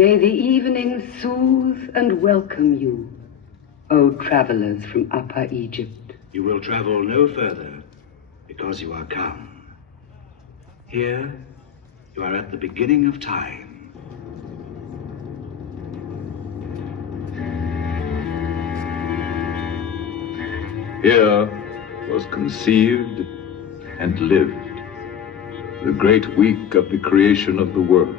May the evening soothe and welcome you, O travelers from Upper Egypt. You will travel no further, because you are come. Here, you are at the beginning of time. Here was conceived and lived the great week of the creation of the world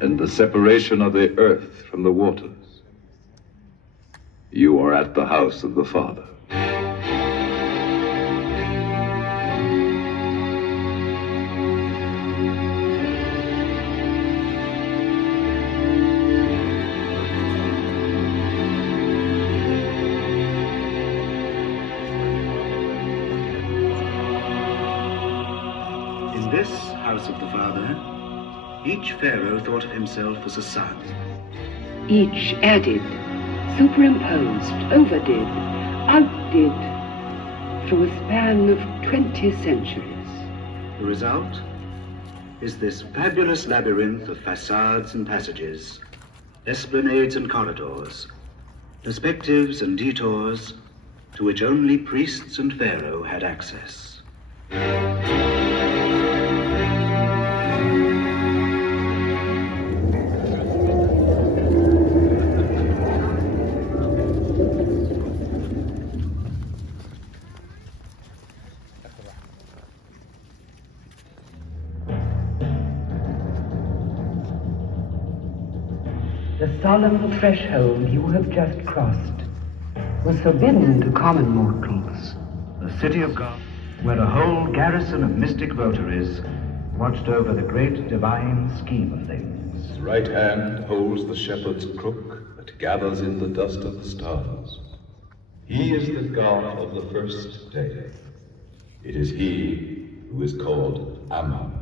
and the separation of the earth from the waters. You are at the house of the Father. In this house of the Father, each pharaoh thought of himself as a son. Each added, superimposed, overdid, outdid, through a span of 20 centuries. The result is this fabulous labyrinth of facades and passages, esplanades and corridors, perspectives and detours to which only priests and pharaoh had access. The solemn threshold you have just crossed was forbidden to common mortals. The city of God, where a whole garrison of mystic votaries watched over the great divine scheme of things. His right hand holds the shepherd's crook that gathers in the dust of the stars. He is the God of the first day. It is he who is called Ammon.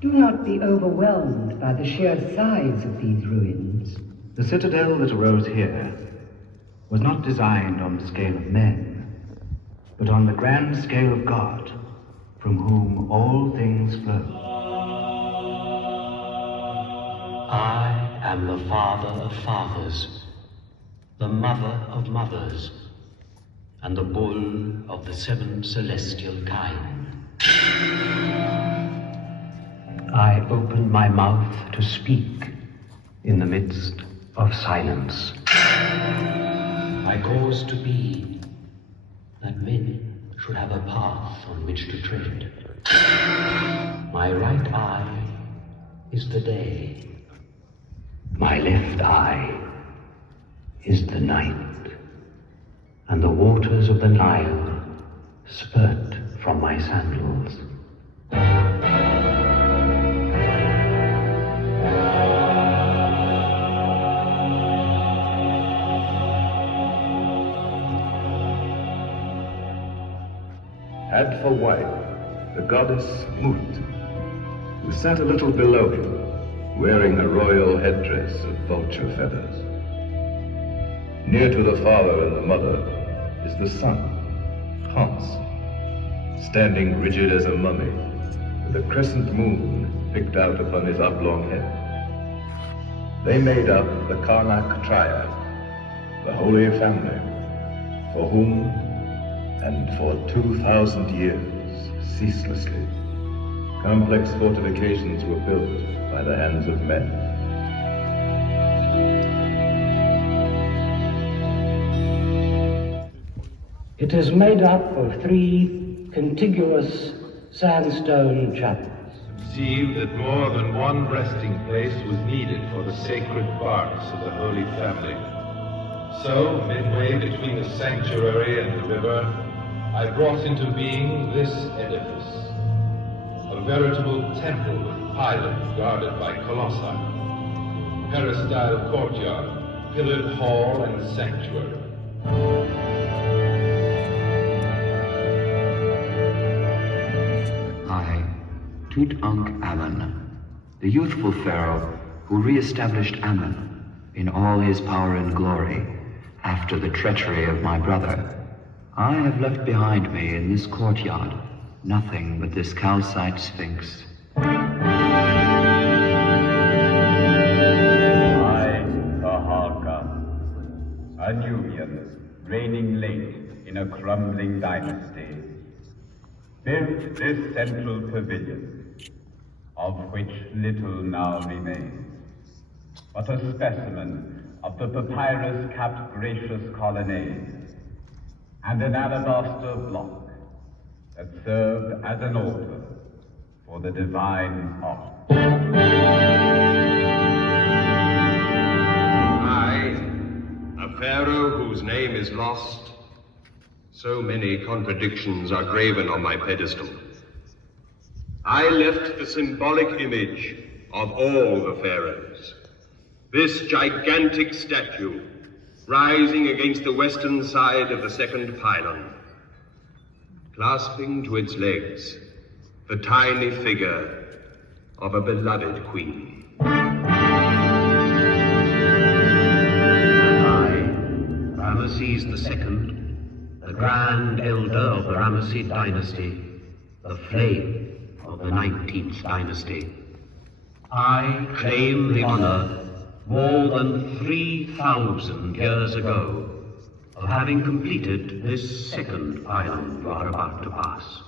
Do not be overwhelmed by the sheer size of these ruins. The citadel that arose here was not designed on the scale of men, but on the grand scale of God, from whom all things flow. I am the father of fathers, the mother of mothers, and the bull of the seven celestial kind. I opened my mouth to speak in the midst of silence. I caused to be that men should have a path on which to tread. My right eye is the day. My left eye is the night. And the waters of the Nile spurt from my sandals. Had for wife the goddess Mut, who sat a little below him, wearing a royal headdress of vulture feathers. Near to the father and the mother is the son, Hans, standing rigid as a mummy, with a crescent moon picked out upon his oblong head. They made up the Karnak triad, the Holy Family, for whom, and for 2,000 years, ceaselessly, complex fortifications were built by the hands of men. It is made up of 3 contiguous sandstone chapels. Perceived that more than one resting place was needed for the sacred barks of the Holy Family. So, midway between the sanctuary and the river, I brought into being this edifice, a veritable temple with pylons guarded by colossi, peristyle courtyard, pillared hall, and sanctuary. I, Tutankhamun, the youthful pharaoh who re-established Ammon in all his power and glory, After the treachery of my brother, I have left behind me in this courtyard nothing but this calcite sphinx. I, Taharka, a Nubian reigning late in a crumbling dynasty, built this central pavilion, of which little now remains, but a specimen of the papyrus-capped gracious colonnade, and an alabaster block that served as an altar for the divine art. I, a pharaoh whose name is lost, so many contradictions are graven on my pedestal. I left the symbolic image of all the pharaohs. This gigantic statue, rising against the western side of the second pylon, clasping to its legs the tiny figure of a beloved queen. And I, Ramesses II, the grand elder of the Ramessid dynasty, the flame of the 19th dynasty, I claim the honor more than 3,000 years ago of having completed this second pylon you are about to pass.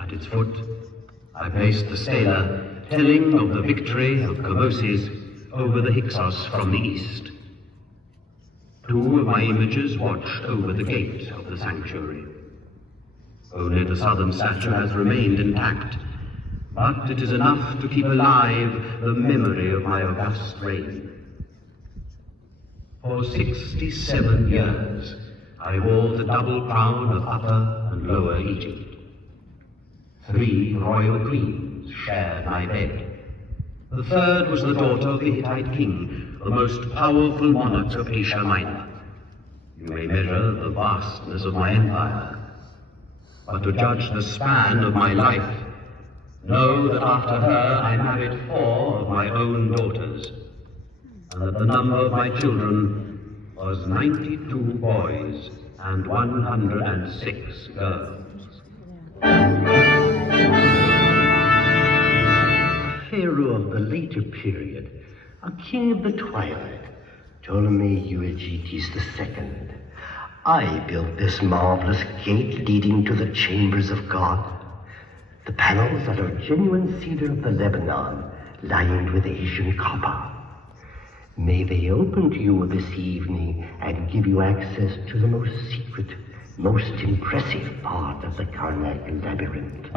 At its foot, I placed the stela telling of the victory of Kamoses over the Hyksos from the east. 2 of my images watched over the gate of the sanctuary. Only the southern statue has remained intact, but it is enough to keep alive the memory of my august reign. For 67 years, I wore the double crown of Upper and Lower Egypt. 3 royal queens shared my bed. The third was the daughter of the Hittite king, the most powerful monarch of Asia Minor. You may measure the vastness of my empire, but to judge the span of my life, know that after her I married 4 of my own daughters, and that the number of my children was 92 boys and 106 girls. A pharaoh of the later period, a king of the twilight, Ptolemy Euergetes II. I built this marvelous gate leading to the chambers of God. The panels are of genuine cedar of the Lebanon, lined with Asian copper. May they open to you this evening and give you access to the most secret, most impressive part of the Karnak Labyrinth.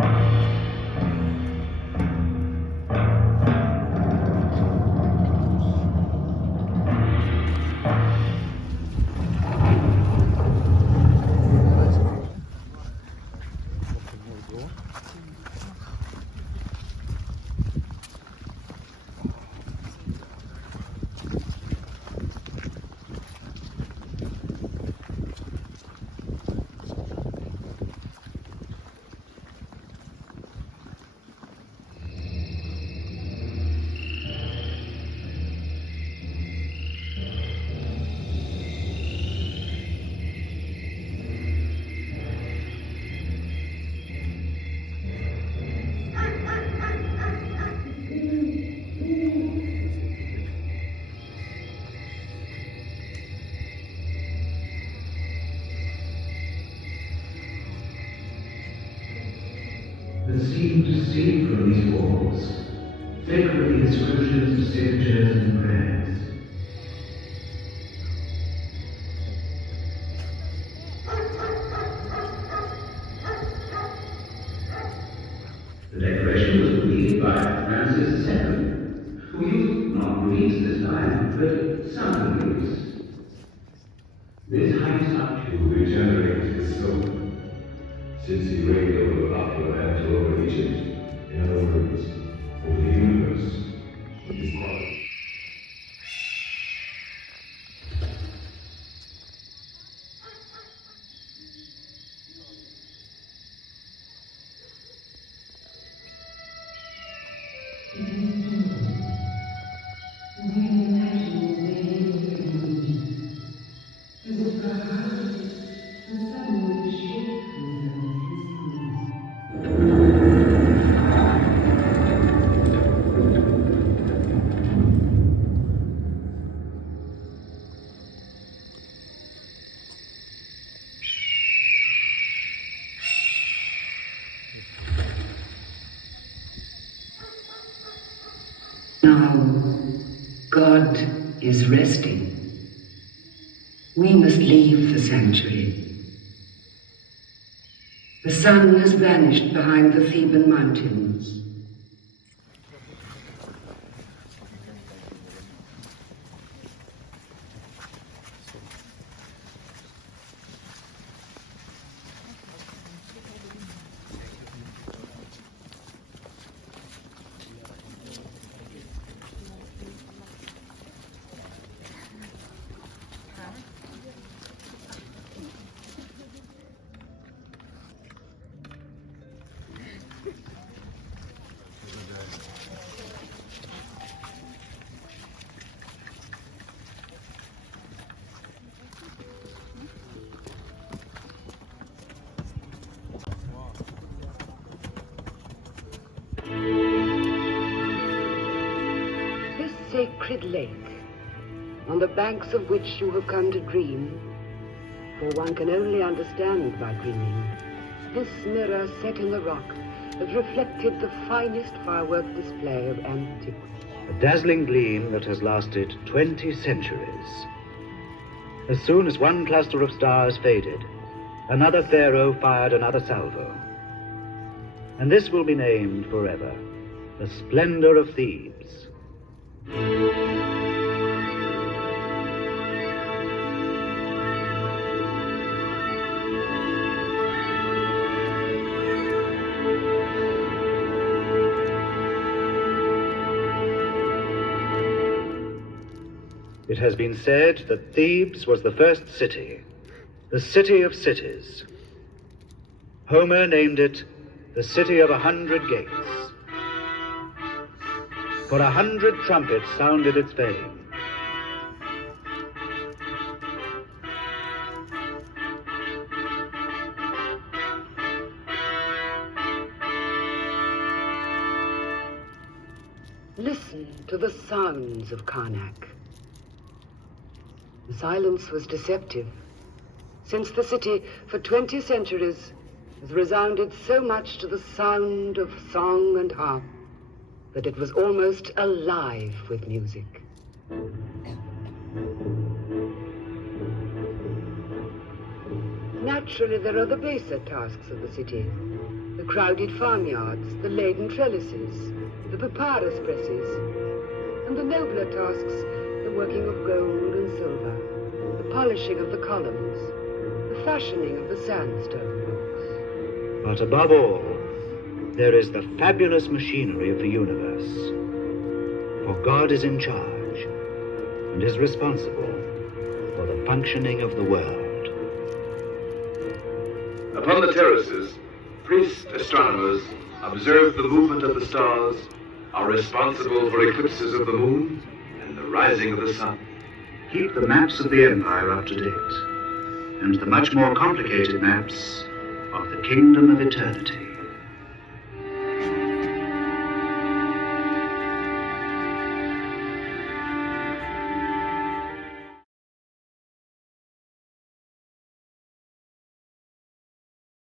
That seem to see from these walls, flickering inscriptions of signatures and prayers. The decoration was completed by Ramesses II, who used not Greece this time, but Southern Greece. This high statue Regenerates his soul, since he reigned over Upper and Lower Egypt, in other words, over the universe, with his knowledge. Now, God is resting. We must leave the sanctuary. The sun has vanished behind the Theban mountains. Sacred lake, on the banks of which you have come to dream, for one can only understand by dreaming. This mirror set in the rock has reflected the finest firework display of antiquity. A dazzling gleam that has lasted 20 centuries. As soon as one cluster of stars faded, another pharaoh fired another salvo. And this will be named forever, the splendor of Thebes. It has been said that Thebes was the first city, the city of cities. Homer named it the city of 100 gates. For 100 trumpets sounded its fame. Listen to the sounds of Karnak. The silence was deceptive, since the city for 20 centuries has resounded so much to the sound of song and harp that it was almost alive with music. Naturally, there are the baser tasks of the city, the crowded farmyards, the laden trellises, the papyrus presses, and the nobler tasks, the working of gold and silver, the polishing of the columns, the fashioning of the sandstone blocks. But above all, there is the fabulous machinery of the universe. For God is in charge and is responsible for the functioning of the world. Upon the terraces, priest astronomers observe the movement of the stars, are responsible for eclipses of the moon and the rising of the sun. Keep the maps of the empire up to date, and the much more complicated maps of the kingdom of eternity.